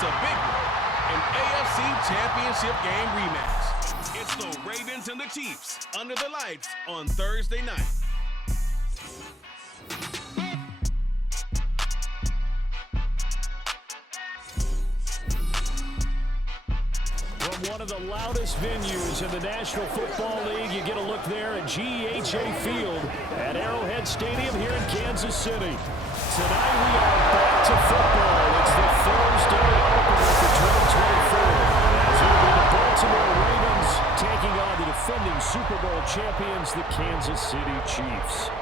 it's a big one. An AFC Championship game rematch. It's the Ravens and the Chiefs under the lights on Thursday night. From one of the loudest venues in the National Football League, you get a look there at GEHA Field at Arrowhead Stadium here in Kansas City. Tonight we are back to football. It's the Thursday opener for 2024. As it will be the Baltimore Ravens taking on the defending Super Bowl champions, the Kansas City Chiefs.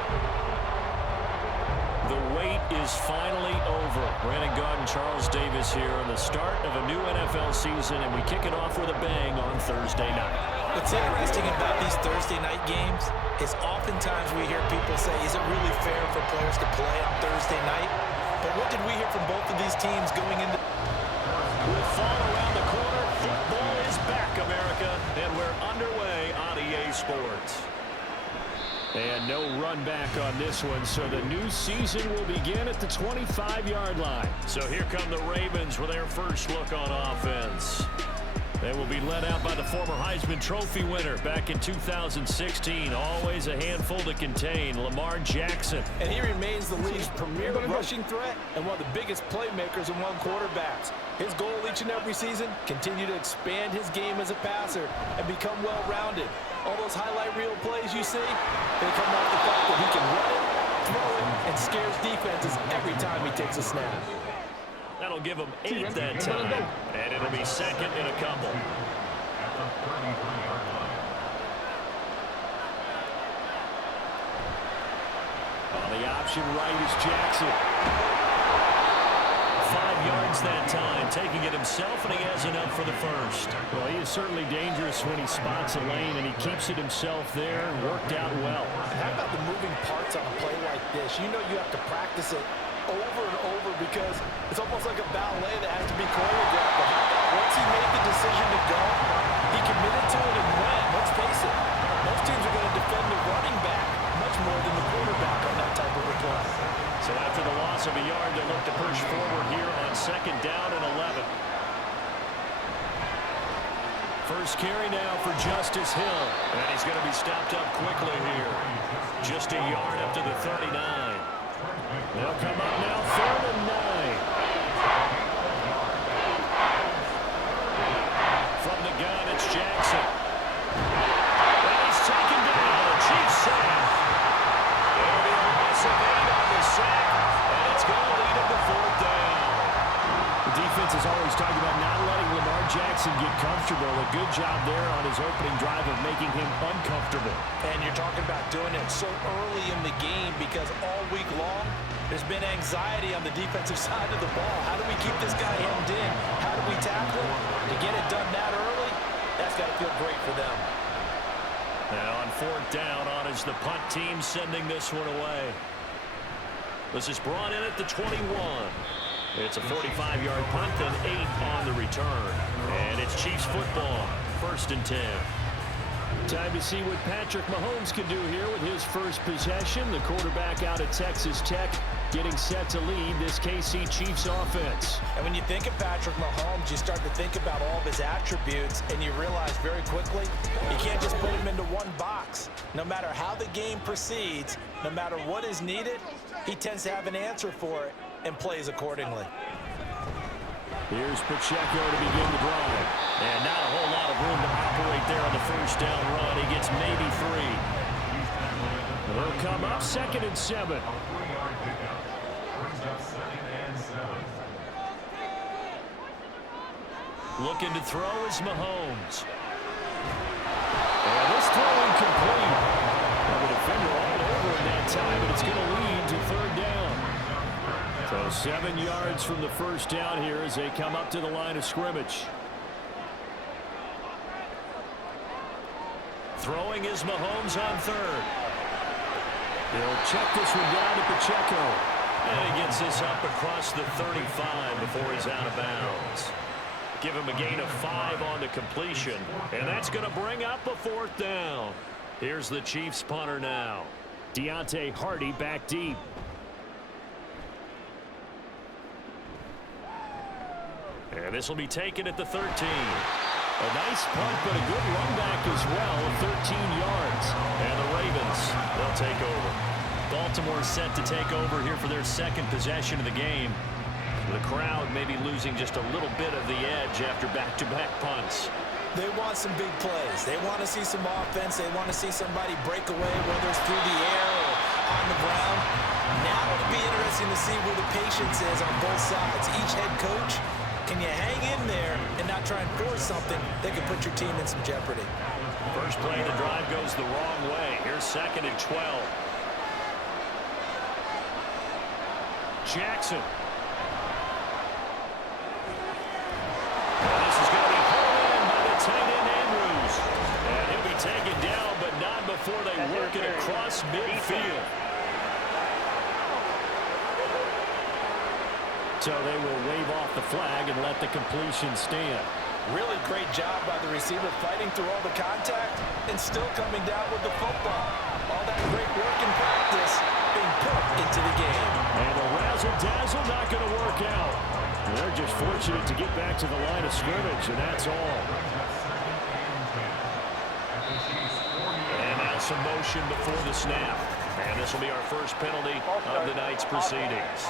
The wait is finally over. Brandon Gaudin, Charles Davis here on the start of a new NFL season, and we kick it off with a bang on Thursday night. What's interesting about these Thursday night games is oftentimes we hear people say, is it really fair for players to play on Thursday night? But what did we hear from both of these teams going into... With fall around the corner, football is back, America, and we're underway on EA Sports. And no run back on this one, so the new season will begin at the 25-yard line. So here come the Ravens with their first look on offense. They will be led out by the former Heisman Trophy winner back in 2016. Always a handful to contain, Lamar Jackson. And he remains the league's premier rushing threat and one of the biggest playmakers among quarterbacks. His goal each and every season, continue to expand his game as a passer and become well-rounded. All those highlight reel plays you see, they come off the fact that he can run it, throw it, and scares defenses every time he takes a snap. That'll give him 8 that time, and it'll be second and a couple. On the option right is Jackson. 5 yards that time, taking it himself, and he has enough for the first. Well, he is certainly dangerous when he spots a lane, and he keeps it himself there and worked out well. How about the moving parts on a play like this? You know you have to practice it over and over because it's almost like a ballet that has to be choreographed. But how about once he made the decision to go, he committed to it and went. Let's face it, most teams are going to defend the running back much more than the quarterback on that type of a play. So after the loss of a yard, they look to push forward here on second down and 11. First carry now for Justice Hill. And he's going to be stopped up quickly here. Just a yard up to the 39. They'll come up now, 3rd and 9. From the gun, it's Jackson. And he's taken down. A Chiefs sack. It'll be a loss of 8 on the sack, and it's going to lead him to 4th down. The defense is always talking about not letting Lamar Jackson get comfortable. A good job there on his opening drive of making him uncomfortable. And you're talking about doing it so early in the game because all week long, there's been anxiety on the defensive side of the ball. How do we keep this guy hemmed in? How do we tackle him? To get it done that early, that's got to feel great for them. Now on 4th down, on is the punt team sending this one away. This is brought in at the 21. It's a 45-yard punt, then 8 on the return. And it's Chiefs football, 1st and 10. Time to see what Patrick Mahomes can do here with his first possession. The quarterback out at Texas Tech getting set to lead this KC Chiefs offense. And when you think of Patrick Mahomes, you start to think about all of his attributes, and you realize very quickly you can't just put him into one box. No matter how the game proceeds, no matter what is needed, he tends to have an answer for it and plays accordingly. Here's Pacheco to begin the drive. And not a whole lot of room to operate there on the first down run. He gets maybe 3. They'll come up 2nd and 7. Looking to throw is Mahomes. And this throw incomplete. Well, the defender all over in that time, but it's going to lead to 3rd down. So 7 yards from the first down here as they come up to the line of scrimmage. Throwing is Mahomes on 3rd. He'll check this one down to Pacheco. And he gets this up across the 35 before he's out of bounds. Give him a gain of 5 on the completion. And that's going to bring up a 4th down. Here's the Chiefs punter now. Deontay Hardy back deep. And this will be taken at the 13. A nice punt, but a good run back as well, 13 yards. And the Ravens, they'll take over. Baltimore set to take over here for their second possession of the game. The crowd may be losing just a little bit of the edge after back-to-back punts. They want some big plays. They want to see some offense. They want to see somebody break away, whether it's through the air or on the ground. Now it'll be interesting to see where the patience is on both sides. Each head coach, can you hang in there and not try and force something that can put your team in some jeopardy? First play of the drive goes the wrong way. Here's 2nd and 12. Jackson. And this is going to be pulled in by the tight end Andrews. And he'll be taken down, but not before they work it across midfield. So they will wave off the flag and let the completion stand. Really great job by the receiver fighting through all the contact and still coming down with the football. All that great work in practice being put into the game. And the razzle-dazzle not going to work out. They're just fortunate to get back to the line of scrimmage, and that's all. And now some motion before the snap. And this will be our first penalty of the night's proceedings.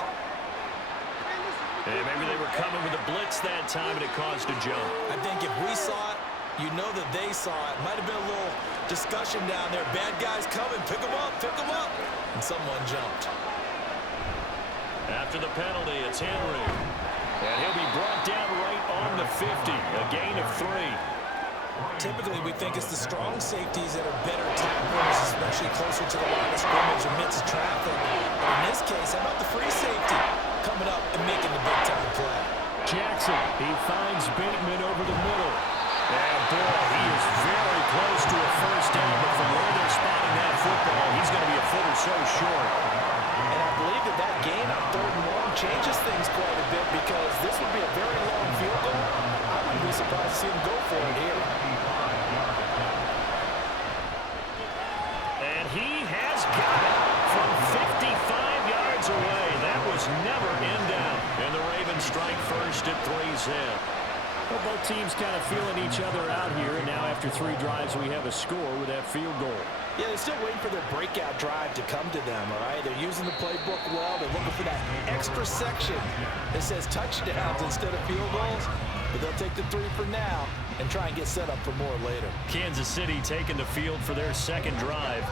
And maybe they were coming with a blitz that time, and it caused a jump. I think if we saw it, you know that they saw it. Might have been a little discussion down there. Bad guys coming. Pick them up. Pick them up. And someone jumped. After the penalty, it's Henry. And he'll be brought down right on the 50. A gain of 3. Typically, we think it's the strong safeties that are better tacklers, especially closer to the line of scrimmage amidst traffic. But in this case, how about the free safety coming up and making the big-time play? Jackson, he finds Bateman over the middle. And boy, he is very close to a first down, but from where they're spotting that football, he's going to be a foot or so short. And I believe that that gain on 3rd and long changes things quite a bit, because this would be a very long field goal. I wouldn't be surprised to see him go for it here. And he has got it from 55 yards away. That was never in down. And the Ravens strike first at 3's in. Well, both teams kind of feeling each other out here. And now after 3 drives, we have a score with that field goal. Yeah, they're still waiting for their breakout drive to come to them, all right? They're using the playbook well. They're looking for that extra section that says touchdowns instead of field goals. But they'll take the 3 for now and try and get set up for more later. Kansas City taking the field for their second drive.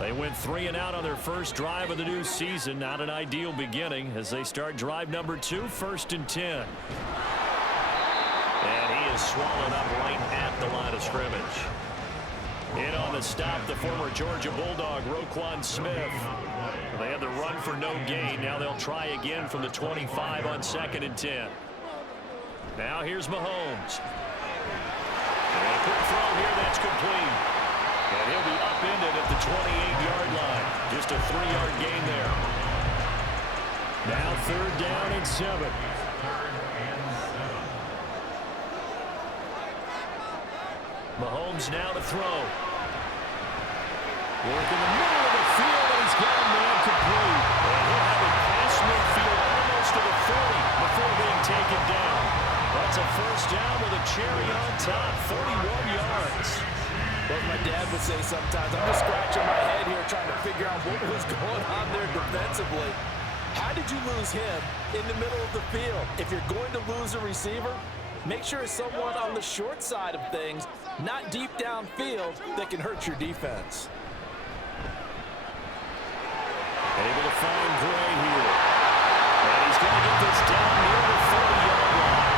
They went 3 and out on their first drive of the new season. Not an ideal beginning as they start drive number 2, 1st and 10. And he is swallowed up right at the line of scrimmage. In on the stop, the former Georgia Bulldog, Roquan Smith. They had the run for no gain. Now they'll try again from the 25 on 2nd and 10. Now here's Mahomes. And a quick throw here, that's complete. And he'll be upended at the 28-yard line. Just a 3-yard gain there. Now 3rd down and 7. Mahomes now to throw. Work in the middle of the field, and he's got a man complete. And he'll have it past midfield almost to the 40 before being taken down. That's a first down with a cherry on top, 31 yards. What my dad would say sometimes, I'm just scratching my head here trying to figure out what was going on there defensively. How did you lose him in the middle of the field? If you're going to lose a receiver, make sure it's someone on the short side of things, not deep downfield, that can hurt your defense. Able to find Gray here. And he's going to get this down near the 40-yard line.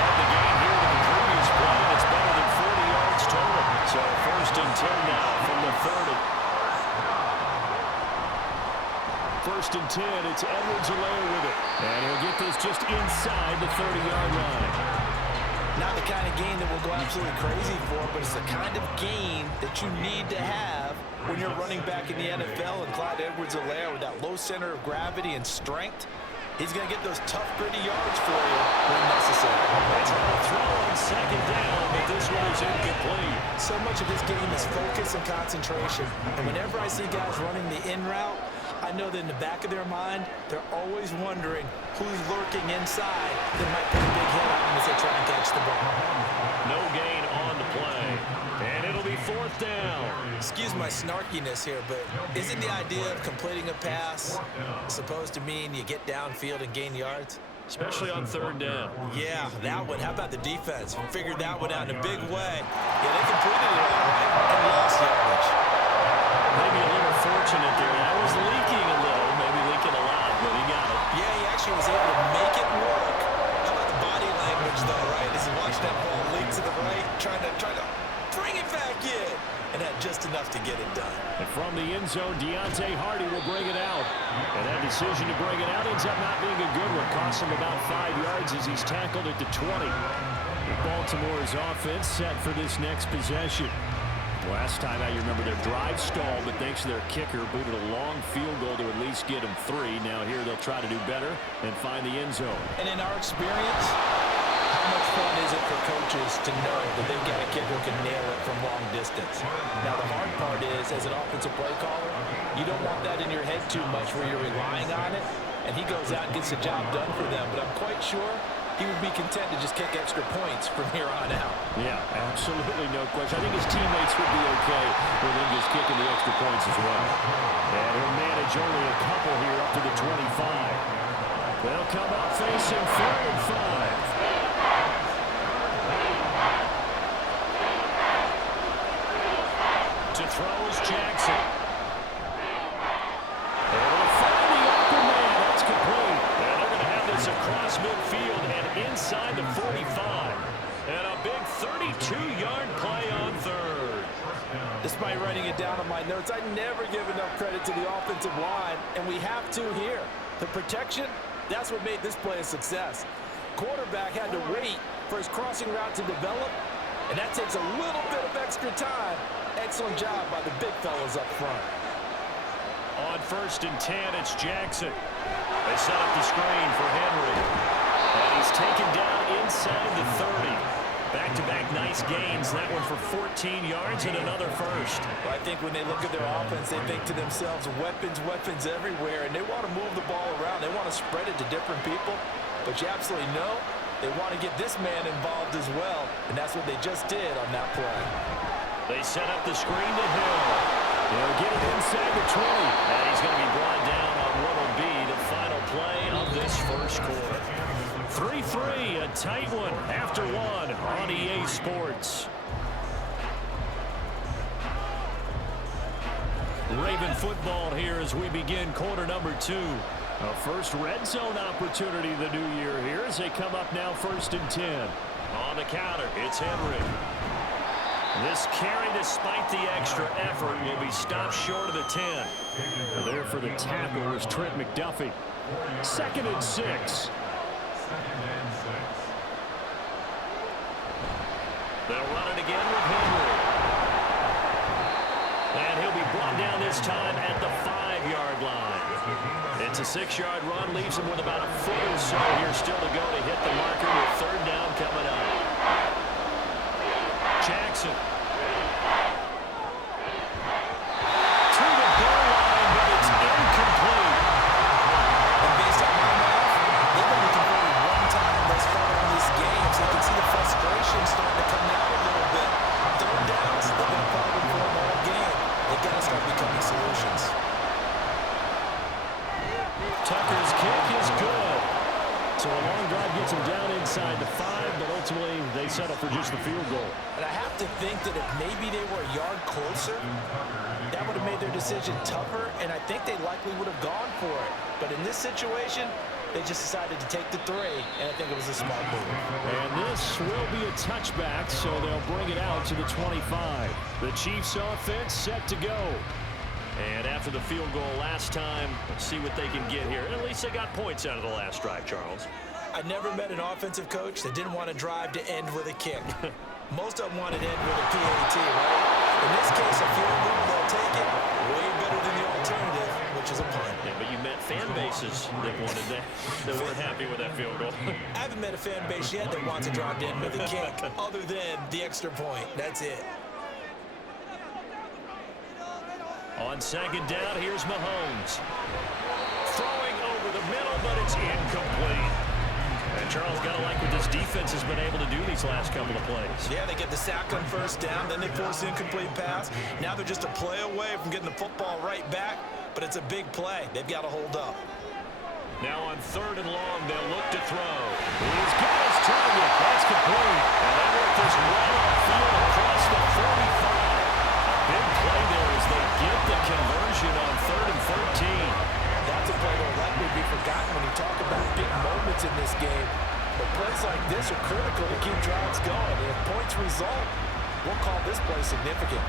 And the gain here to the previous play, it's better than 40 yards total. So 1st and 10 now from the 30. 1st and 10, it's Edwards-Helaire with it. And he'll get this just inside the 30-yard line. Not the kind of gain that we'll go absolutely crazy for, but it's the kind of gain that you need to have when you're running back in the NFL. And Clyde Edwards-Helaire, with that low center of gravity and strength, he's going to get those tough, gritty yards for you when necessary. They try to throw on 2nd down, but this one is incomplete. So much of this game is focus and concentration. And whenever I see guys running the in route, I I know that in the back of their mind, they're always wondering who's lurking inside that might put a big hit on them as they try and catch the ball. No gain on the play. And it'll be 4th down. Excuse my snarkiness here, but isn't the idea of completing a pass supposed to mean you get downfield and gain yards? Especially on 3rd down. Yeah, that one. How about the defense? Figured that one out in a big way. Yeah, they completed it all right and lost yardage. Maybe a little fortunate there. That was leaking a little, maybe leaking a lot, but he got it. Yeah, he actually was able to make it work. How about the body language, though, right? As he watched that ball leak to the right, trying to bring it back in, and had just enough to get it done. And from the end zone, Deontay Hardy will bring it out. And that decision to bring it out ends up not being a good one. Costs him about 5 yards as he's tackled at the 20. Baltimore's offense set for this next possession. Last time out, you remember their drive stalled, but thanks to their kicker, booted a long field goal to at least get them 3. Now here they'll try to do better and find the end zone. And in our experience, how much fun is it for coaches to know that they've got a kicker who can nail it from long distance? Now, the hard part is, as an offensive play caller, you don't want that in your head too much where you're relying on it, and he goes out and gets the job done for them. But I'm quite sure he would be content to just kick extra points from here on out. Yeah, absolutely no question. I think his teammates would be okay with him just kicking the extra points as well. And he'll manage only a couple here up to the 25. They'll come out facing 3rd and 5. To throw is Jackson. And will find the open man. That's complete. And they're going to have this across midfield and inside the 45. And a big 32-yard play on 3rd. Despite writing it down on my notes, I never give enough credit to the offensive line, and we have to here. The protection, that's what made this play a success. Quarterback had to wait for his crossing route to develop, and that takes a little bit of extra time. Excellent job by the big fellas up front. On 1st and 10, it's Jackson. They set up the screen for Henry. And he's taken down inside the 30. Back-to-back nice gains. That one for 14 yards and another first. Well, I think when they look at their offense, they think to themselves, weapons everywhere, and they want to move the ball around. They want to spread it to different people. But you absolutely know they want to get this man involved as well, and that's what they just did on that play. They set up the screen to Hill. He'll get it inside the 20. And he's going to be brought down on what will be the final play of this first quarter. 3-3, a tight one after one on EA Sports. Raven football here as we begin quarter number 2. A first red zone opportunity the new year here as they come up now 1st and 10. On the counter, it's Henry. This carry, despite the extra effort, will be stopped short of the 10. There for the tackle was Trent McDuffie. 2nd and 6. They'll run it again with Henry. And he'll be brought down this time at the 5-yard line. It's a 6-yard run, leaves him with about a foot or so here still to go to hit the marker with 3rd down coming up. Jackson. To the goal line, but it's incomplete. And based on my math, they've only converted one time thus far in this game, so you can see the frustration starting to come out a little bit. 3rd downs, they've been a problem for them all game. They've got to start becoming solutions. Tucker's kick is good. So a long drive gets him down inside the 5, but ultimately they settle for just the field goal. And I have to think that if maybe they were a yard closer, that would have made their decision tougher, and I think they likely would have gone for it. But in this situation, they just decided to take the 3, and I think it was a smart move. And this will be a touchback, so they'll bring it out to the 25. The Chiefs offense set to go. And after the field goal last time, let's see what they can get here. At least they got points out of the last drive, Charles. I never met an offensive coach that didn't want to drive to end with a kick. Most of them wanted to end with a PAT, right? In this case, a field goal, they'll take it. Way better than the alternative, which is a punt. Yeah, but you met fan bases that wanted that, that weren't happy with that field goal. I haven't met a fan base yet that wants to drive to end with a kick, other than the extra point. That's it. On second down, here's Mahomes. Throwing over the middle, but it's incomplete. And Charles, got to like what this defense has been able to do these last couple of plays. Yeah, they get the sack on first down, then they force an incomplete pass. Now they're just a play away from getting the football right back, but it's a big play. They've got to hold up. Now on third and long, they'll look to throw. He's got his target. That's complete. And they work this right upfield across the 45. Big play there as they get the conversion on 3rd and 13. That's a play that will likely be forgotten when you talk about big moments in this game. But plays like this are critical to keep drives going. And if points result, we'll call this play significant.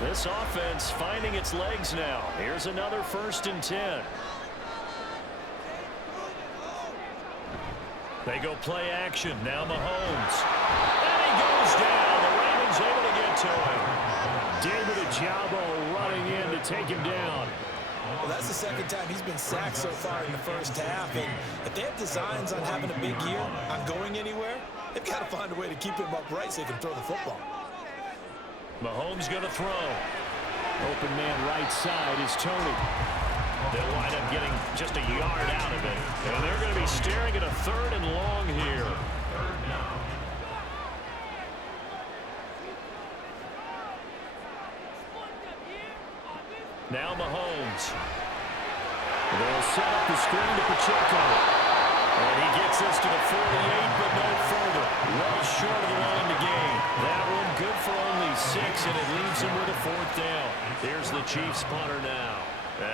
This offense finding its legs now. Here's another 1st and 10. They go play action. Now Mahomes. And he goes down. The Ravens able to get to him. David Ojabo running in to take him down. Well, that's the second time he's been sacked so far in the first half. And if they have designs on having a big year, on going anywhere, they've got to find a way to keep him upright so they can throw the football. Mahomes going to throw. Open man right side is Tony. They'll wind up getting just a yard out of it. And they're going to be staring at a 3rd and long here. Now Mahomes. They'll set up the screen to Pacheco. And he gets us to the 48, but no further. Well short of the line to gain. That one good for only 6, and it leaves him with a 4th down. Here's the Chiefs punter now,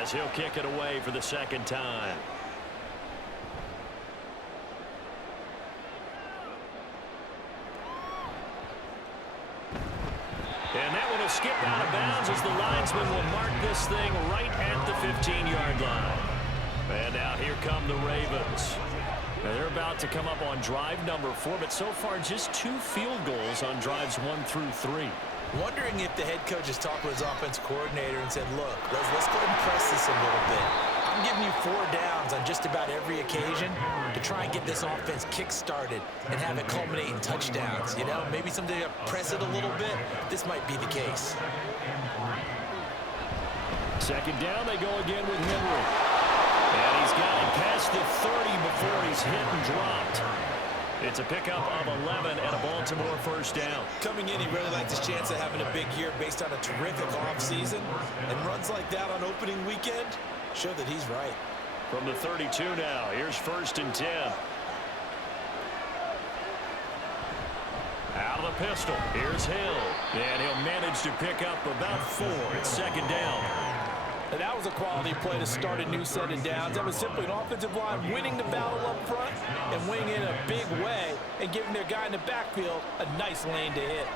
as he'll kick it away for the 2nd time. And that one will skip out of bounds as the linesman will mark this thing right at the 15-yard line. And now here come the Ravens. Now they're about to come up on drive number 4, but so far just 2 field goals on drives 1 through 3. Wondering if the head coach has talked with his offense coordinator and said, look, let's go ahead and press this a little bit. I'm giving you 4 downs on just about every occasion to try and get this offense kick-started and have it culminate in touchdowns. You know, maybe someday to press it a little bit. This might be the case. 2nd down, they go again with Henry. And he's got him past the 30 before he's hit and dropped. It's a pickup of 11 and a Baltimore 1st down. Coming in, he really liked his chance of having a big year based on a terrific offseason. And runs like that on opening weekend show that he's right. From the 32 now, here's 1st and 10. Out of the pistol, here's Hill. And he'll manage to pick up about 4. It's 2nd down. And that was a quality play to start a new set of downs. That was simply an offensive line winning the battle up front and winning in a big way and giving their guy in the backfield a nice lane to hit.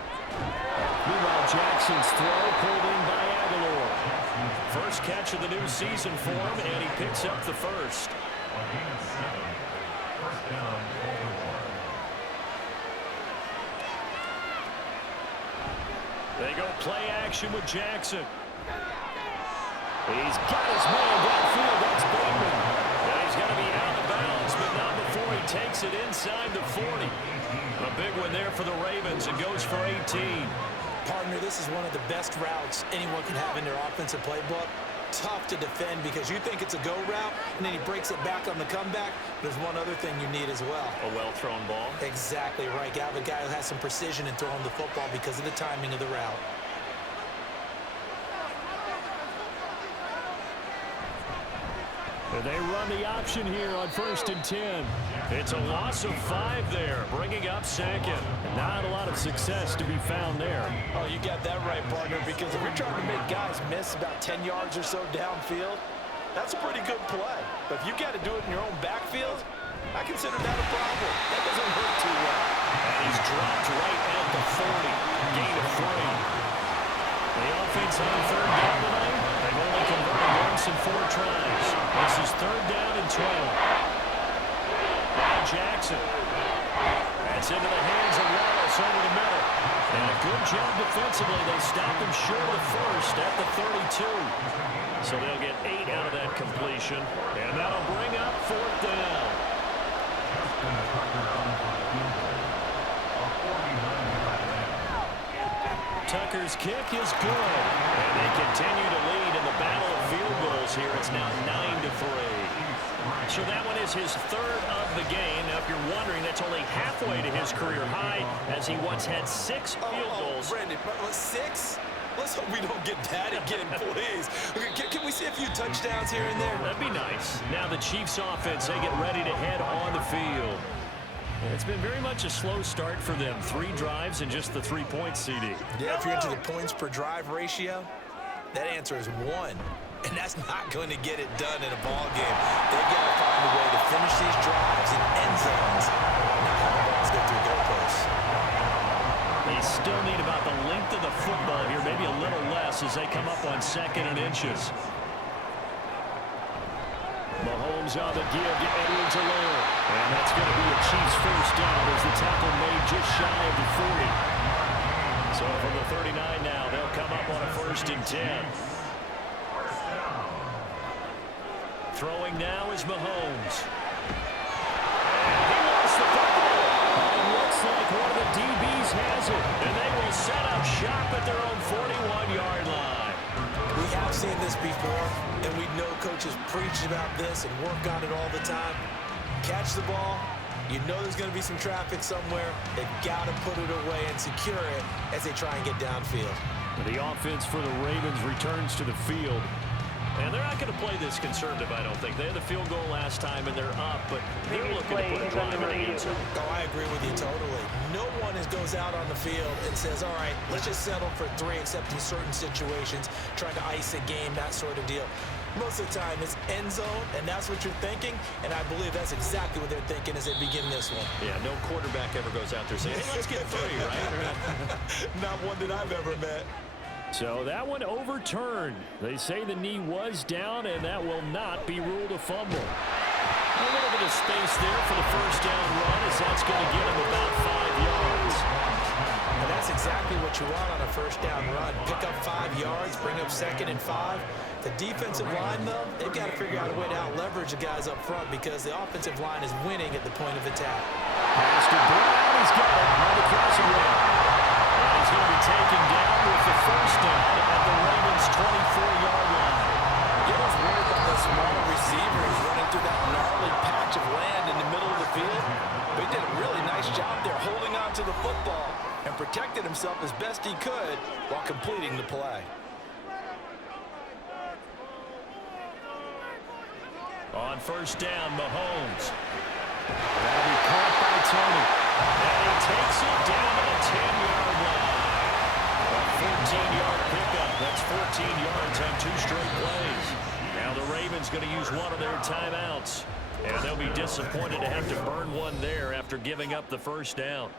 Meanwhile, Jackson's throw pulled in by Aguilar. First catch of the new season for him, and he picks up the 1st. They go play action with Jackson. He's got his man downfield. That's Bateman. And he's going to be out of bounds, but not before he takes it inside the 40. A big one there for the Ravens. It goes for 18. Partner, this is one of the best routes anyone can have in their offensive playbook. Tough to defend because you think it's a go route, and then he breaks it back on the comeback. There's one other thing you need as well. A well-thrown ball. Exactly right. Got a guy who has some precision in throwing the football because of the timing of the route. And they run the option here on 1st and 10. It's a loss of 5 there, bringing up 2nd. Not a lot of success to be found there. Oh, you got that right, partner, because if you're trying to make guys miss about 10 yards or so downfield, that's a pretty good play. But if you got to do it in your own backfield, I consider that a problem. That doesn't hurt too well. And he's dropped right at the 40. Gain of 3. The offense on 3rd down tonight. They've only converted once in 4 tries. This is 3rd down and 12. Now Jackson. That's into the hands of Wallace over the middle. And a good job defensively. They stopped him short of the 1st at the 32. So they'll get 8 out of that completion. And that'll bring up 4th down. Tucker's kick is good. And they continue to lead in the battle of field goals here. It's now 9-3. So that one is his third of the game. Now, if you're wondering, that's only halfway to his career high, as he once had 6 field goals. Brandon, 6? Let's hope we don't get that again, please. Can we see a few touchdowns here and there? That'd be nice. Now the Chiefs offense, they get ready to head on the field. It's been very much a slow start for them. 3 drives and just the 3-point CD. Yeah, if you're into the points per drive ratio, that answer is 1. And that's not going to get it done in a ball game. They've got to find a way to finish these drives in end zones, not have the balls go through goalposts. They still need about the length of the football here, maybe a little less as they come up on 2nd and inches. Mahomes on the give to Edwards-Helaire. And that's going to be a Chiefs first down as the tackle made just shy of the 40. So from the 39 now, they'll come up on a 1st and 10. Throwing now is Mahomes. And he lost the football. It looks like one of the DBs has it. And they will set up shop at their own 41-yard line. We have seen this before, and we know coaches preach about this and work on it all the time. Catch the ball. You know there's going to be some traffic somewhere. They've got to put it away and secure it as they try and get downfield. The offense for the Ravens returns to the field. And they're not going to play this conservative, I don't think. They had the field goal last time, and they're up, but they're looking to put a drive in the end zone. Oh, I agree with you totally. No one goes out on the field and says, all right, let's just settle for 3, except in certain situations, trying to ice a game, that sort of deal. Most of the time, it's end zone, and that's what you're thinking, and I believe that's exactly what they're thinking as they begin this one. Yeah, no quarterback ever goes out there saying, hey, let's get 3, right? Not one that I've ever met. So that one overturned. They say the knee was down, and that will not be ruled a fumble. A little bit of space there for the first down run, as that's going to get him about 5 yards. And that's exactly what you want on a first down run. Pick up 5 yards, bring up 2nd and 5. The defensive line, though, they've got to figure out a way to out-leverage the guys up front because the offensive line is winning at the point of attack. Pass to Brown. He's got it on the crossing route. And he's going to be taken down with the first down at the Ravens' 24-yard line. You was worried about the smaller receivers running through that gnarly patch of land in the middle of the field. But he did a really nice job there holding on to the football and protected himself as best he could while completing the play. On first down, Mahomes. That'll be caught by Tony. And he takes it down to the 10-yard line. A 14-yard pickup. That's 14 yards on 2 straight plays. Now the Ravens going to use one of their timeouts. And they'll be disappointed to have to burn one there after giving up the first down.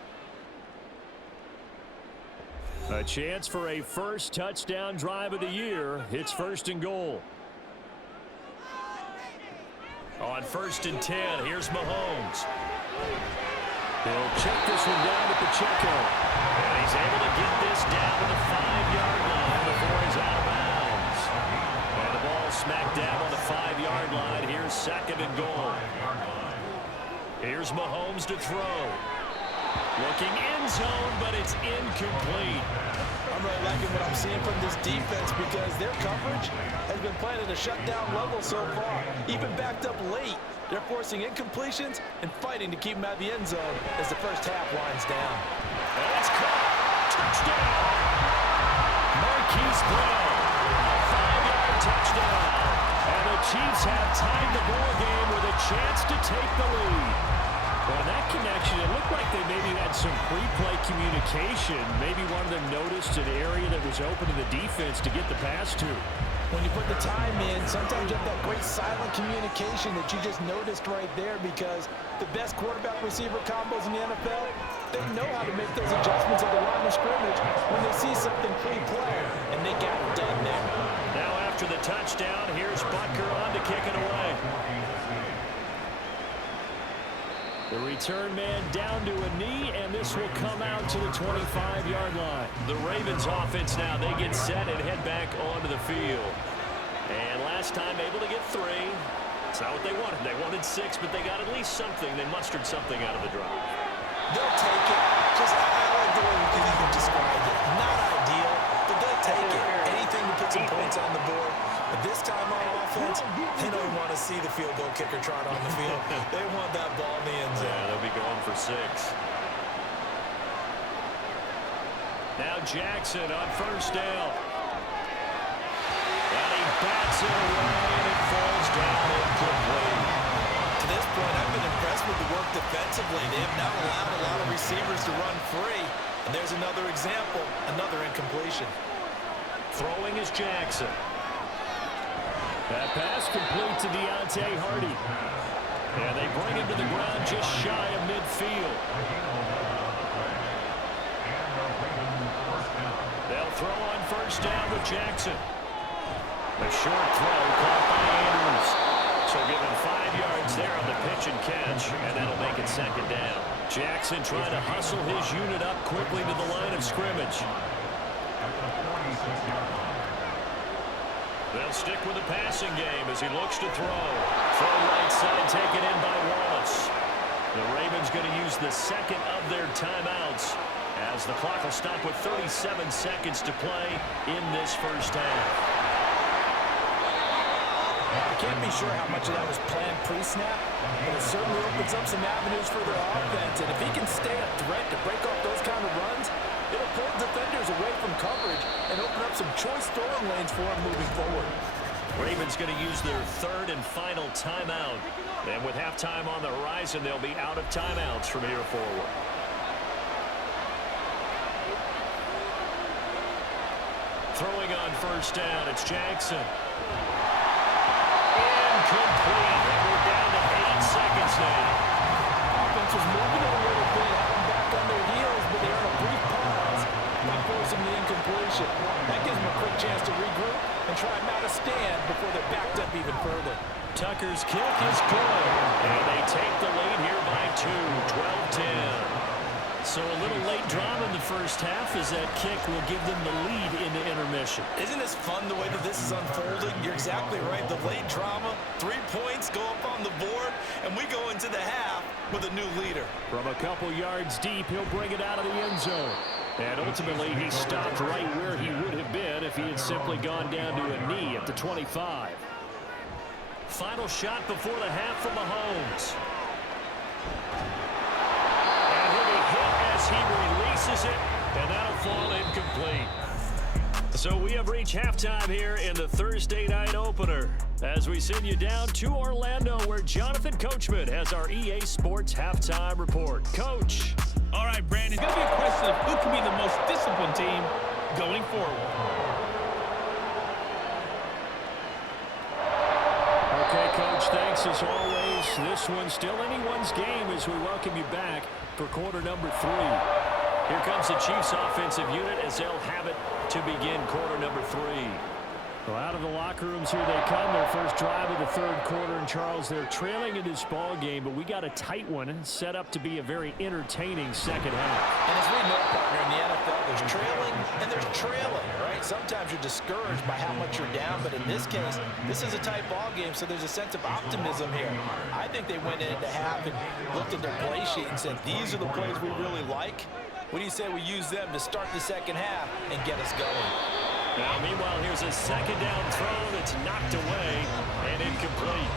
A chance for a first touchdown drive of the year. It's 1st and goal. On 1st and 10, here's Mahomes. He'll check this one down to Pacheco. And he's able to get this down to the 5-yard line before he's out of bounds. And the ball smacked down on the 5-yard line. Here's 2nd and goal. Here's Mahomes to throw. Looking end zone, but it's incomplete. I'm really liking what I'm seeing from this defense because their coverage has been playing at a shutdown level so far. Even backed up late, they're forcing incompletions and fighting to keep them out of the end zone as the first half winds down. And it's caught. Touchdown. Marquise Brown. A 5-yard touchdown. And the Chiefs have tied the ball game with a chance to take the lead. Well, that connection, it looked like they maybe had some pre-play communication. Maybe one of them noticed an area that was open to the defense to get the pass to. When you put the time in, sometimes you have that great silent communication that you just noticed right there because the best quarterback-receiver combos in the NFL, they know how to make those adjustments at the line of scrimmage when they see something pre-play, and they got it done there. Now after the touchdown, here's Butker on to kick it away. The return man down to a knee, and this will come out to the 25-yard line. The Ravens offense now, they get set and head back onto the field. And last time able to get 3. It's not what they wanted. They wanted 6, but they got at least something. They mustered something out of the drive. They'll take it. Just, I like the way you can even describe it. Not ideal, put some points on the board. But this time on offense, they don't want to see the field goal kicker trot on the field. They want that ball in the end zone. Yeah, they'll be going for 6. Now Jackson on first down. And he bats it away, and it falls down incomplete. To this point, I've been impressed with the work defensively. They have now allowed a lot of receivers to run free. And there's another example, another incompletion. Throwing is Jackson. That pass complete to Deontay Hardy. And they bring him to the ground just shy of midfield. They'll throw on first down with Jackson. A short throw caught by Andrews. So given 5 yards there on the pitch and catch, and that'll make it second down. Jackson trying to hustle his unit up quickly to the line of scrimmage. They'll stick with the passing game as he looks to throw. Throw right side taken in by Wallace. The Ravens going to use the second of their timeouts as the clock will stop with 37 seconds to play in this first half. I can't be sure how much of that was planned pre-snap, but it certainly opens up some avenues for their offense. And if he can stay a threat to break off those kind of runs, it'll pull defenders away from coverage and open up some choice throwing lanes for him moving forward. Ravens going to use their third and final timeout. And with halftime on the horizon, they'll be out of timeouts from here forward. Throwing on first down, it's Jackson. Incomplete. And we're down to 8 seconds now. Offense was moving a little bit, had them back on their heels, but they earned a brief pause by forcing the incompletion. That gives them a quick chance to regroup and try and mount a stand before they're backed up even further. Tucker's kick is good. And they take the lead here by 2, 12-10. So a little late drama in the first half as that kick will give them the lead into intermission. Isn't this fun the way that this is unfolding? You're exactly right. The late drama, 3 points go up on the board, and we go into the half with a new leader. From a couple yards deep, he'll bring it out of the end zone. And ultimately, he stopped right where he would have been if he had simply gone down to a knee at the 25. Final shot before the half from Mahomes. And he'll be hit as he releases it, and that'll fall incomplete. So we have reached halftime here in the Thursday night opener as we send you down to Orlando where Jonathan Coachman has our EA Sports halftime report. Coach. All right, Brandon, it's going to be a question of who can be the most disciplined team going forward. Okay, Coach, thanks as always. This one's still anyone's game as we welcome you back for quarter number 3. Here comes the Chiefs offensive unit as they'll have it to begin quarter number 3. Well, out of the locker rooms here they come. Their first drive of the third quarter. And, Charles, they're trailing in this ball game, but we got a tight one set up to be a very entertaining second half. And as we know, partner, in the NFL, there's trailing and there's trailing, right? Sometimes you're discouraged by how much you're down, but in this case, this is a tight ball game, so there's a sense of optimism here. I think they went into half and looked at their play sheet and said, these are the plays we really like. What do you say we use them to start the second half and get us going? Now, meanwhile, here's a second down throw that's knocked away and incomplete.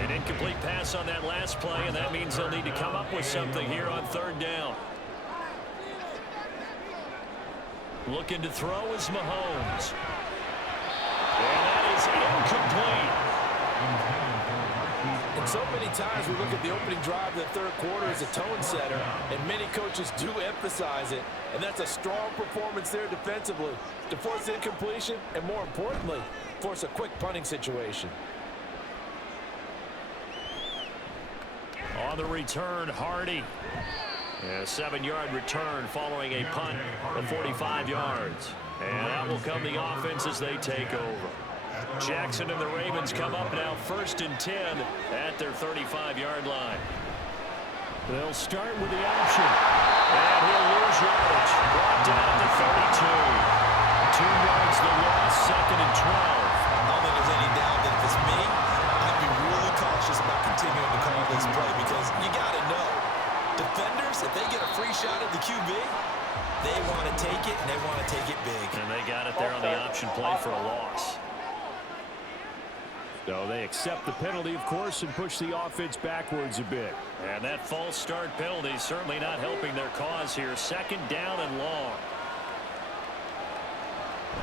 An incomplete pass on that last play, and that means they'll need to come up with something here on third down. Looking to throw is Mahomes. And that is incomplete. And so many times we look at the opening drive of the third quarter as a tone setter, and many coaches do emphasize it, and that's a strong performance there defensively to force incompletion and, more importantly, force a quick punting situation. On the return, Hardy. And a 7-yard return following a punt of 45 yards. And that will come the offense as they take over. Jackson and the Ravens come up now 1st and 10 at their 35-yard line. They'll start with the option. And he'll lose yardage. Brought down at the 32. 2 yards the loss, 2nd and 12. I don't think there's any doubt that if it's me, I'd be really cautious about continuing to call this play because you got to know, defenders, if they get a free shot at the QB, They want to take it, and they want to take it big. And they got it there on the option play for a loss. So they accept the penalty, of course, and push the offense backwards a bit. And that false start penalty certainly not helping their cause here. Second down and long.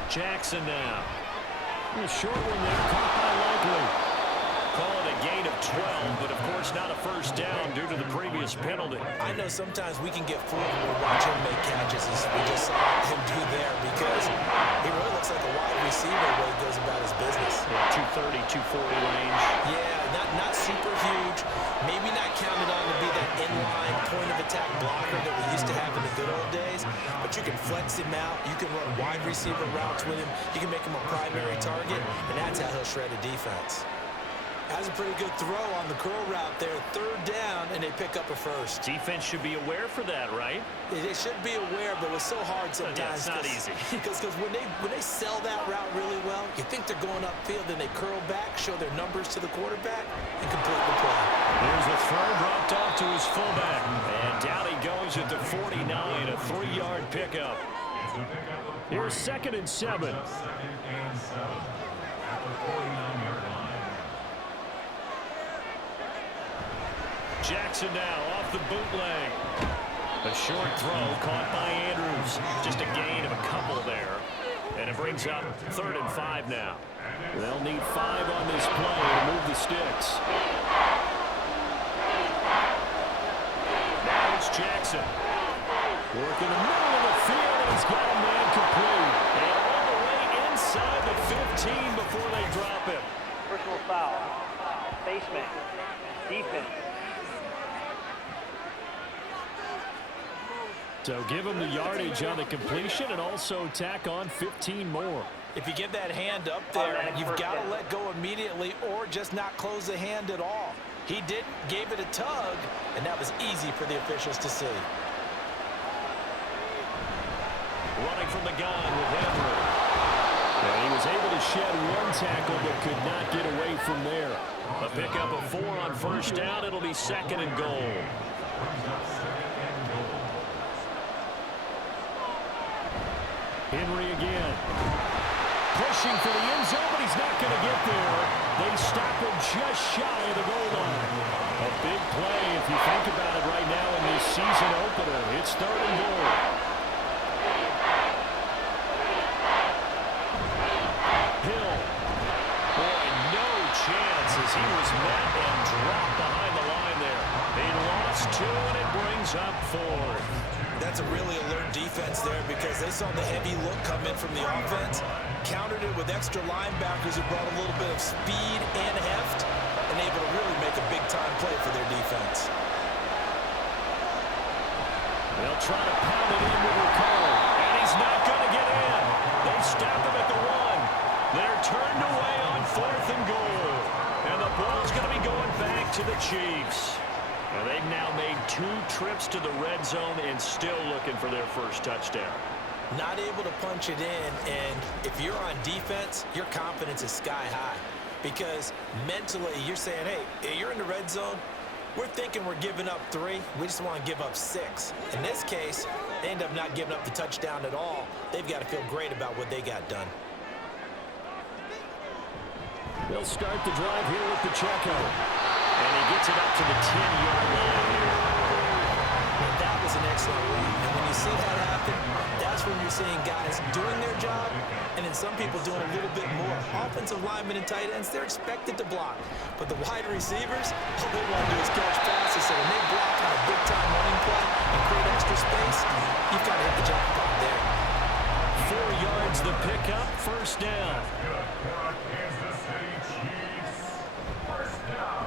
Jackson now. A short one there, caught by Likely. Call it a gain of 12, but of course not a first down due to the previous penalty. I know sometimes we can get fooled when we watch him make catches, as we just saw him do there, because he really looks like a wide receiver the way he goes about his business. Yeah, 230, 240 range. Yeah, not super huge. Maybe not counted on to be that inline point-of-attack blocker that we used to have in the good old days, but you can flex him out. You can run wide receiver routes with him. You can make him a primary target, and that's how he'll shred a defense. Has a pretty good throw on the curl route there. Third down, and they pick up a first. Defense should be aware for that, right? They should be aware, but it's so hard sometimes. Yeah, it's not easy. Because when they sell that route really well, you think they're going upfield, then they curl back, show their numbers to the quarterback, and complete the play. There's a throw dropped off to his fullback. And down he goes at the 49, a 3-yard pickup. Here's 2nd and 7. Jackson now off the bootleg. A short throw caught by Andrews. Just a gain of a couple there. And it brings up 3rd and 5 now. They'll need 5 on this play to move the sticks. Now it's Jackson. Working the middle of the field, and he's got a man complete. And all the way inside the 15 before they drop him. Personal foul. Face man. Defense. So give him the yardage on the completion and also tack on 15 more. If you give that hand up there, you've got to let go immediately or just not close the hand at all. He didn't, gave it a tug, and that was easy for the officials to see. Running from the gun with Henry. And he was able to shed one tackle but could not get away from there. A pickup of 4 on first down. It'll be 2nd and goal. Henry again. Pushing for the end zone, but he's not going to get there. They stop him just shy of the goal line. A big play if you think about it right now in this season opener. It's 3rd and goal. Hill. Boy, no chance as he was met and dropped behind the line there. They lost 2 and it brings up 4th. That's a really alert defense there because they saw the heavy look come in from the offense, countered it with extra linebackers who brought a little bit of speed and heft, and able to really make a big-time play for their defense. They'll try to pound it in with Ricard, and he's not going to get in. They stop him at the 1. They're turned away on 4th and goal, and the ball's going to be going back to the Chiefs. And they've now made 2 trips to the red zone and still looking for their first touchdown. Not able to punch it in, and if you're on defense, your confidence is sky high. Because mentally, you're saying, hey, you're in the red zone. We're thinking we're giving up 3. We just want to give up 6. In this case, they end up not giving up the touchdown at all. They've got to feel great about what they got done. They'll start the drive here with Pacheco. And he gets it up to the 10-yard line here. And that was an excellent run. And when you see that happen, that's when you're seeing guys doing their job and then some people doing a little bit more. Offensive linemen and tight ends, they're expected to block. But the wide receivers, all they want to do is catch passes. So when they block on a big-time running play and create extra space, you've got to hit the jackpot there. 4 yards the pickup, first down.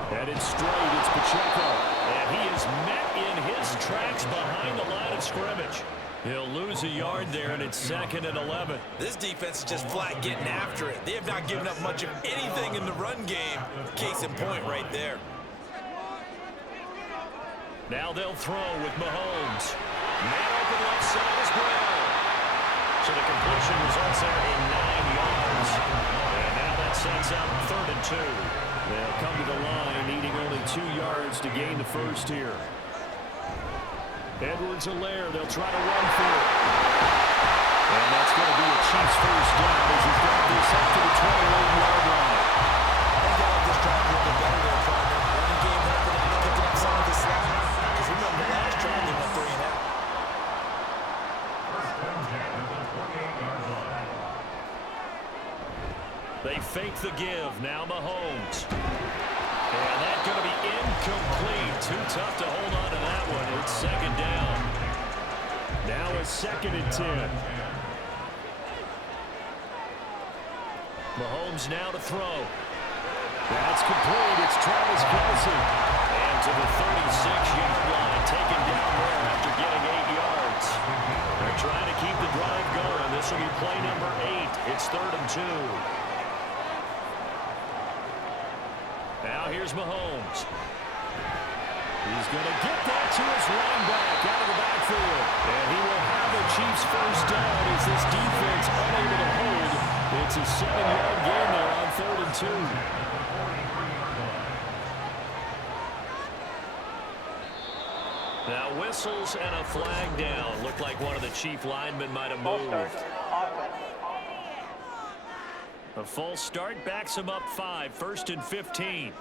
Headed straight, it's Pacheco. And he is met in his tracks behind the line of scrimmage. He'll lose a yard there, and it's 2nd and 11. This defense is just flat getting after it. They have not given up much of anything in the run game. Case in point right there. Now they'll throw with Mahomes. Man open left side is Brown. So the completion results there in 9 yards. And now that sets up 3rd and 2. They'll come to the line, needing only 2 yards to gain the first here. Edwards-Helaire, they'll try to run for it. And that's going to be a Chiefs first down as he's got this up to the 21-yard line. They got up this drive a little bit better there, partner. Running game helping them picking up some of the slack. Because remember, last drive they went 3 and out. They fake the give. Now Mahomes. And that's going to be incomplete. Too tough to hold on to that one. It's second down. Now a 2nd and 10. Mahomes now to throw. That's complete. It's Travis Kelce. And to the 36-yard line. Taken down there after getting 8 yards. They're trying to keep the drive going. This will be play number 8. It's 3rd and 2. Now here's Mahomes. He's going to get that to his running back out of the backfield. And he will have the Chiefs first down as this defense unable to hold. It's a 7-yard gain there on 3rd and 2. Now whistles and a flag down. Looked like one of the Chief linemen might have moved. A false start backs him up 5. 1st and 15.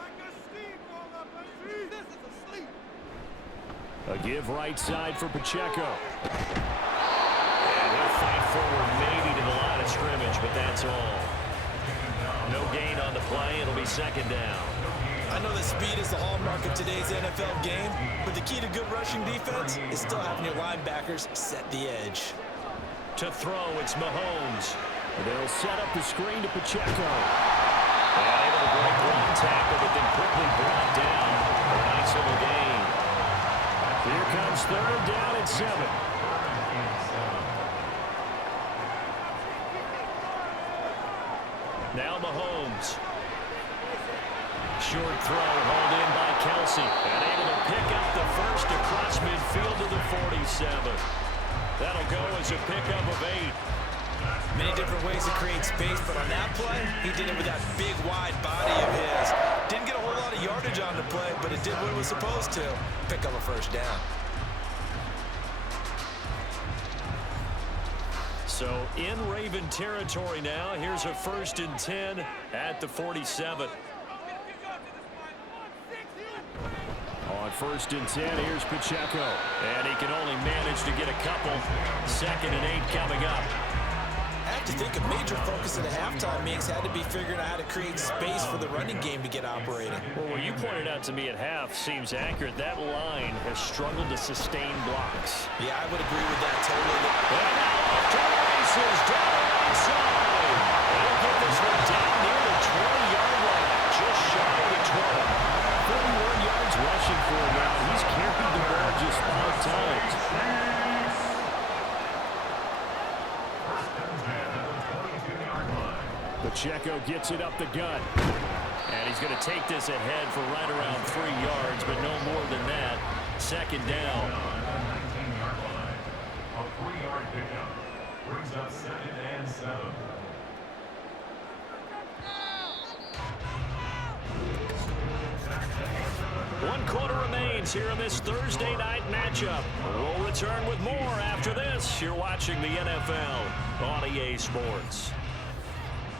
A give right side for Pacheco. And he'll fight forward maybe to the line of scrimmage, but that's all. No gain on the play. It'll be 2nd down. I know that speed is the hallmark of today's NFL game, but the key to good rushing defense is still having your linebackers set the edge. To throw, it's Mahomes. They'll set up the screen to Pacheco. And able to break one tackle, but then quickly brought down. A nice little gain. Here comes 3rd down and 7. Now Mahomes. Short throw, hauled in by Kelce. And able to pick up the first across midfield to the 47. That'll go as a pickup of 8. Many different ways to create space, but on that play, he did it with that big, wide body of his. Didn't get a whole lot of yardage on the play, but it did what it was supposed to. Pick up a first down. So in Raven territory now. Here's a 1st and 10 at the 47. On 1st and 10, here's Pacheco. And he can only manage to get a couple. 2nd and 8 coming up. I have to think a major focus at the halftime meetings had to be figuring out how to create space for the running game to get operating. Well, what you pointed out to me at half seems accurate. That line has struggled to sustain blocks. Yeah, I would agree with that totally. And now off to the races, down the right side. They'll get this one down near the 20-yard line, just shy of the 20. 41 yards rushing for him now. He's carried the ball just 5 times. Pacheco gets it up the gut. And he's going to take this ahead for right around 3 yards, but no more than that. 2nd down. A 3-yard pickup brings up 2nd and 7. One quarter remains here in this Thursday night matchup. We'll return with more after this. You're watching the NFL on EA Sports.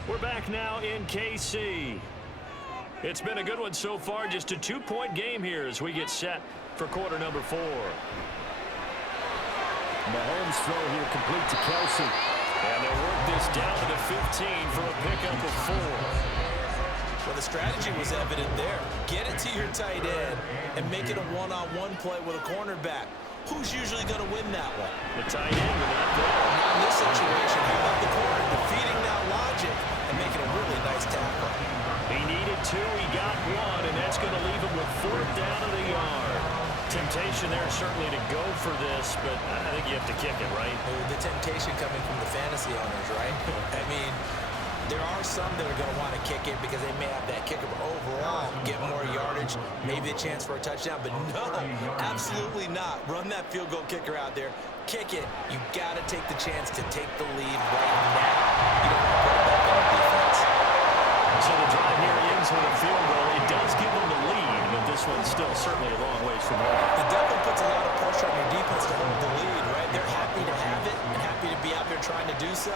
We're back now in KC. It's been a good one so far. Just a 2-point game here as we get set for quarter number 4. Mahomes throw here complete to Kelce. And they'll work this down to the 15 for a pickup of 4. Well, the strategy was evident there. Get it to your tight end and make it a one-on-one play with a cornerback. Who's usually going to win that one? The tight end with that there. Not in this situation. How about the corner defeating that logic and making a really nice tackle? He needed 2. He got 1, and that's going to leave him with 4th down of the yard. Temptation there certainly to go for this, but I think you have to kick it, right? The temptation coming from the fantasy owners, right? I mean, there are some that are going to want to kick it because they may have that kicker, but overall, get more yardage, maybe a chance for a touchdown. But no, absolutely not. Run that field goal kicker out there. Kick it. You got to take the chance to take the lead right now. You don't want to put it back on the defense. So the drive here ends with a field goal. It does give them the lead, but this one's still certainly a long ways from home. It definitely puts a lot of pressure on your defense to hold the lead, right? They're happy to have it and happy to be out there trying to do so.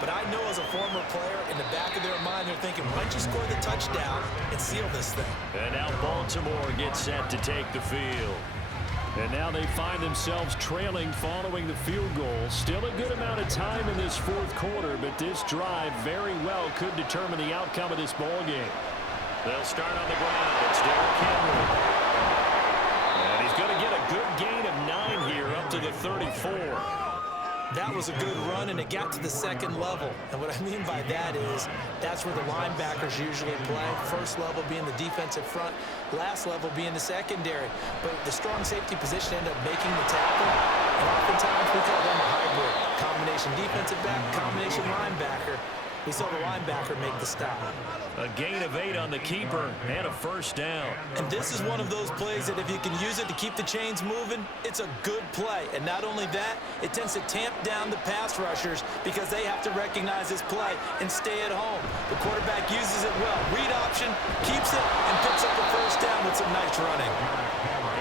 But I know as a former player, in the back of their mind, they're thinking, why don't you score the touchdown and seal this thing? And now Baltimore gets set to take the field. And now they find themselves trailing following the field goal. Still a good amount of time in this fourth quarter, but this drive very well could determine the outcome of this ball game. They'll start on the ground. It's Derrick Henry. And he's going to get a good gain of 9 here up to the 34. That was a good run, and it got to the second level. And what I mean by that is that's where the linebackers usually play. First level being the defensive front, last level being the secondary. But the strong safety position ended up making the tackle. And oftentimes we call them a hybrid. Combination defensive back, combination linebacker. We saw the linebacker make the stop. A gain of 8 on the keeper and a first down. And this is one of those plays that if you can use it to keep the chains moving, it's a good play. And not only that, it tends to tamp down the pass rushers because they have to recognize this play and stay at home. The quarterback uses it well. Read option, keeps it, and picks up the first down with some nice running.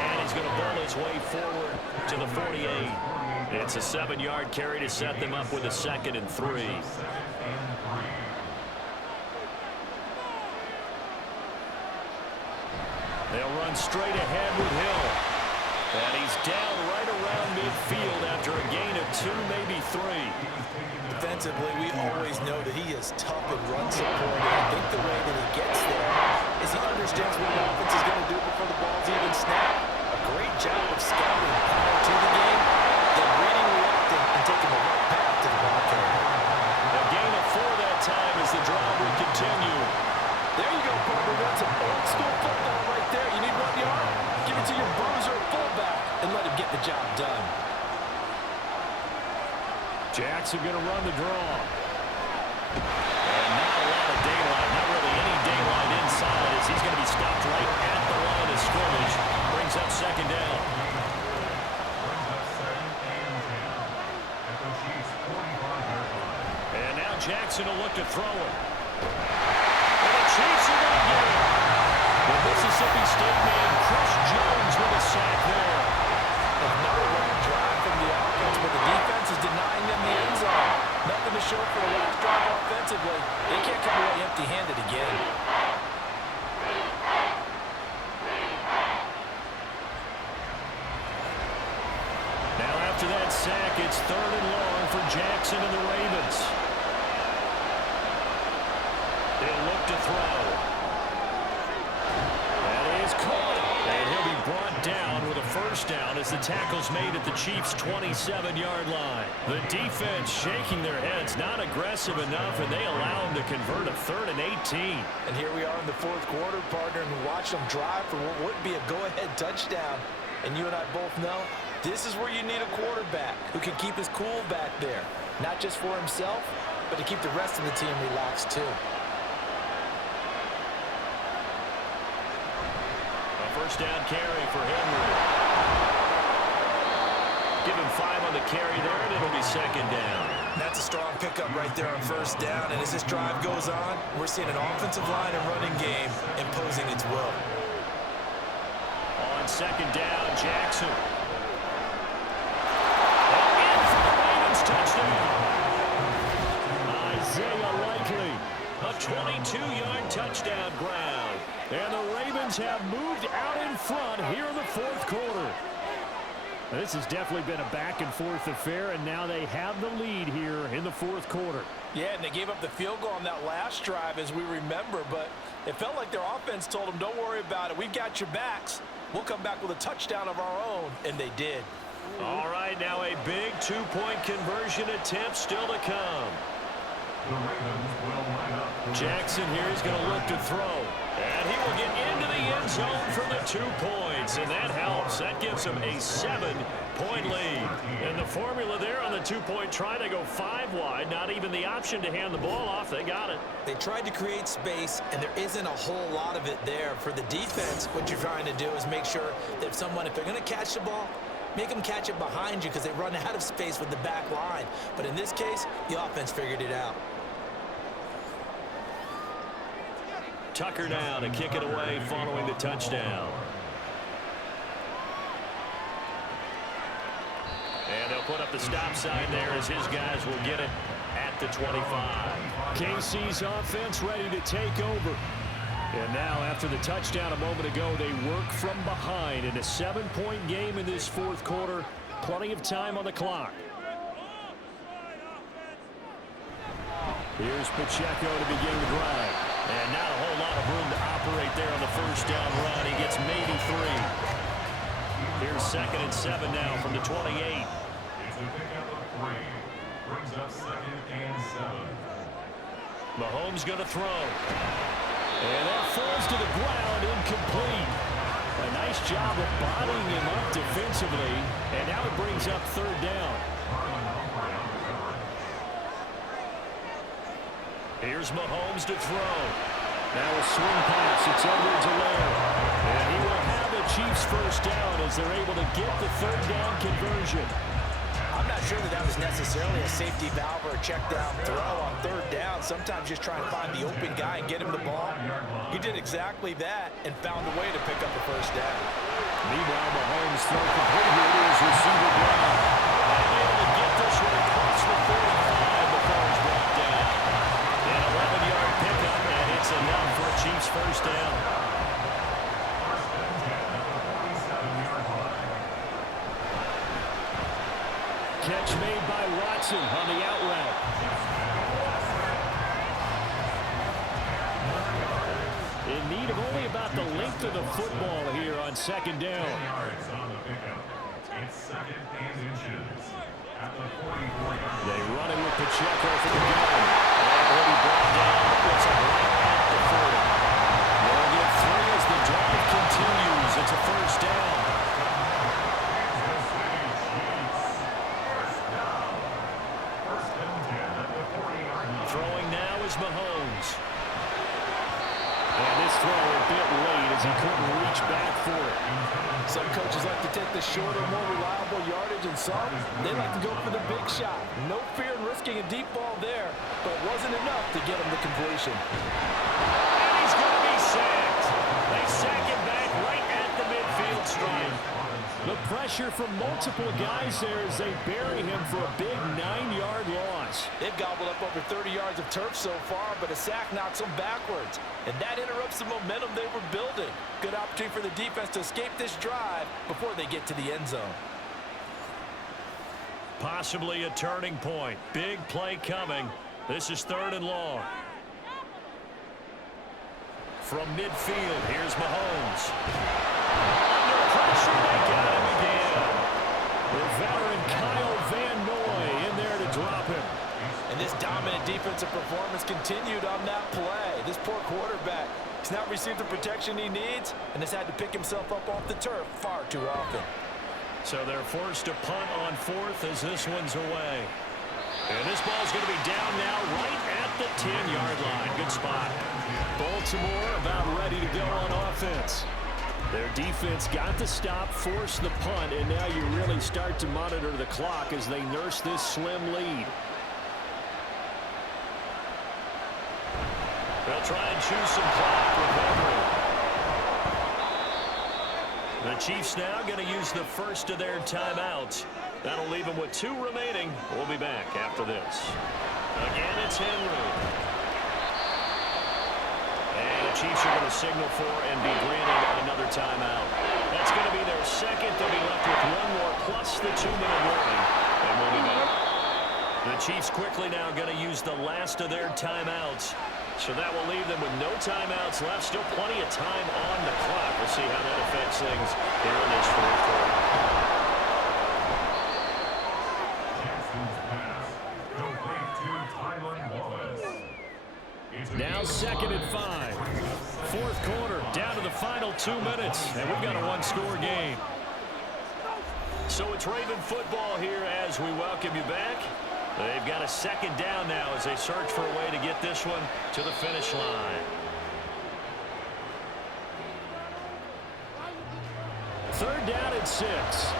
And he's going to bowl his way forward to the 48. It's a 7-yard carry to set them up with a 2nd and 3. They'll run straight ahead with Hill. And he's down right around midfield after a gain of 2, maybe 3. Defensively, we always know that he is tough in run support. And I think the way that he gets there is he understands what the offense is going to do before the ball's even snapped. A great job of scouting prior to the game, then reading, reacting, and taking the right path to the ball carrier. A gain of 4 that time as the drive will continue. There you go, partner. That's an old school football right there. You need 1 yard? Give it to your bruiser fullback and let him get the job done. Jackson going to run the draw. And not a lot of daylight. Not really any daylight inside as he's going to be stopped right at the line of scrimmage. Brings up 2nd down. And now Jackson will look to throw it. And the Chiefs are going to get it. The Mississippi State man, Chris Jones, with a sack there. Another long drive from the offense, but the defense is denying them the end zone. Nothing to show for the last drive offensively. They can't come away empty-handed again. Now after that sack, it's 3rd and long for Jackson and the Ravens. They'll look to throw. That is caught. And he'll be brought down with a first down as the tackle's made at the Chiefs' 27-yard line. The defense shaking their heads, not aggressive enough, and they allow him to convert a 3rd and 18. And here we are in the fourth quarter, partner, and watch them drive for what would be a go-ahead touchdown. And you and I both know this is where you need a quarterback who can keep his cool back there. Not just for himself, but to keep the rest of the team relaxed too. First down carry for Henry. Give him 5 on the carry there, and it'll be 2nd down. That's a strong pickup right there on first down. And as this drive goes on, we're seeing an offensive line and running game imposing its will. On 2nd down, Jackson. And in for the Ravens touchdown. Isaiah Likely. A 22-yard touchdown ground. And the Ravens have moved out in front here in the fourth quarter. This has definitely been a back-and-forth affair, and now they have the lead here in the fourth quarter. Yeah, and they gave up the field goal on that last drive, as we remember, but it felt like their offense told them, don't worry about it. We've got your backs. We'll come back with a touchdown of our own, and they did. All right, now a big 2-point conversion attempt still to come. Jackson here is going to look to throw. And he will get into the end zone for the 2 points. And that helps. That gives him a 7-point lead. And the formula there on the 2-point try to go 5 wide. Not even the option to hand the ball off. They got it. They tried to create space, and there isn't a whole lot of it there. For the defense, what you're trying to do is make sure that if they're going to catch the ball, make them catch it behind you because they run out of space with the back line. But in this case, the offense figured it out. Tucker now to kick it away following the touchdown. they'll put up the stop sign there as his guys will get it at the 25. KC's offense ready to take over. And now, after the touchdown a moment ago, they work from behind in a 7-point game in this fourth quarter. Plenty of time on the clock. Here's Pacheco to begin the drive. And not a whole lot of room to operate there on the first down run. He gets maybe 3. Here's 2nd and 7 now from the 28. It's a pickup of 3. Brings up 2nd and 7. Mahomes going to throw. And that falls to the ground, incomplete. A nice job of bodying him up defensively. And now it brings up 3rd down. Here's Mahomes to throw. Now a swing pass. It's Edwards-Helaire. And he will have the Chiefs first down as they're able to get the 3rd down conversion. I'm not sure that was necessarily a safety valve or a check down throw on 3rd down. Sometimes just try and find the open guy and get him the ball. He did exactly that and found a way to pick up the first down. Meanwhile, Mahomes throw complete here to his receiver Brown. And able to get this one across the 45 before he's brought down. An 11-yard pickup, and it's enough for a Chiefs first down. Catch made by Watson on the out route. In need of only about the length of the football here on 2nd down. 10 yards on the pickup. It's 2nd and inches. At the 44-yard They run it with Pacheco for the gun. And he'll be brought down. It's right at the 40. They'll get 3 as the drive continues. It's a first down. Throwing now is Mahomes. And this throw a bit late as he couldn't reach back for it. Some coaches like to take the shorter, more reliable yardage, and some, they like to go for the big shot. No fear in risking a deep ball there, but it wasn't enough to get him the completion. And he's going to be sacked. They sack him back right at the midfield stripe. The pressure from multiple guys there as they bury him for a big 9-yard loss. They've gobbled up over 30 yards of turf so far, but a sack knocks them backwards. And that interrupts the momentum they were building. Good opportunity for the defense to escape this drive before they get to the end zone. Possibly a turning point. Big play coming. This is 3rd and long. From midfield, here's Mahomes. Under pressure, they got him again. The veteran Kyle Van Noy in there to drop him. And this dominant defensive performance continued on that play. This poor quarterback has not received the protection he needs and has had to pick himself up off the turf far too often. So they're forced to punt on 4th as this one's away. And this ball's going to be down now right at the 10-yard line. Good spot. Baltimore about ready to go on offense. Their defense got the stop, forced the punt, and now you really start to monitor the clock as they nurse this slim lead. They'll try and choose some clock recovery. The Chiefs now going to use the first of their timeouts. That'll leave them with 2 remaining. We'll be back after this. Again, it's Henry. And the Chiefs are going to signal for and be granted another timeout. That's going to be their second. They'll be left with 1 more plus the 2-minute warning. And we'll be back. The Chiefs quickly now going to use the last of their timeouts. So that will leave them with no timeouts left. Still plenty of time on the clock. We'll see how that affects things here in this fourth quarter. Now 2nd and 5. Fourth quarter, down to the final 2 minutes, and we've got a 1-score game. So it's Raven football here as we welcome you back. They've got a 2nd down now as they search for a way to get this one to the finish line. 3rd down and 6.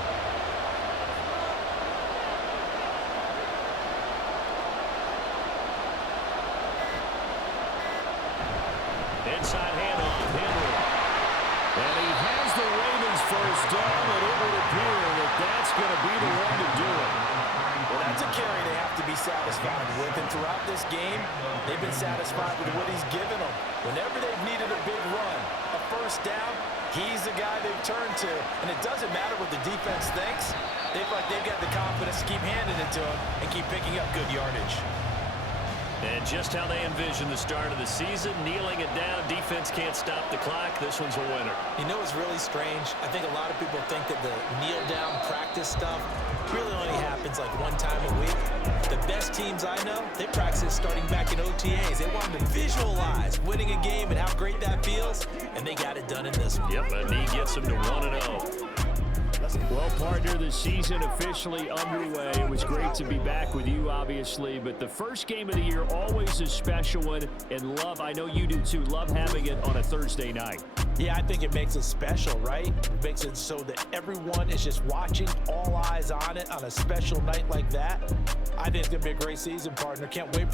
Inside handoff, Henry. And he has the Ravens first down, and it would appear that that's going to be the one to do it. Well, that's a carry they have to be satisfied with, and throughout this game, they've been satisfied with what he's given them. Whenever they've needed a big run, a first down, he's the guy they've turned to, and it doesn't matter what the defense thinks. They've got the confidence to keep handing it to him and keep picking up good yardage. And just how they envision the start of the season, kneeling it down, defense can't stop the clock. This one's a winner. You know what's really strange? I think a lot of people think that the kneel-down practice stuff really only happens like one time a week. The best teams I know, they practice it starting back in OTAs. They want to visualize winning a game and how great that feels, and they got it done in this one. Yep, a knee gets them to 1-0. Well, partner, the season officially underway. It was great to be back with you, obviously, but the first game of the year, always a special one, and love, I know you do too, love having it on a Thursday night. Yeah, I think it makes it special, right? It makes it so that everyone is just watching, all eyes on it on a special night like that. I think it's going to be a great season, partner. Can't wait for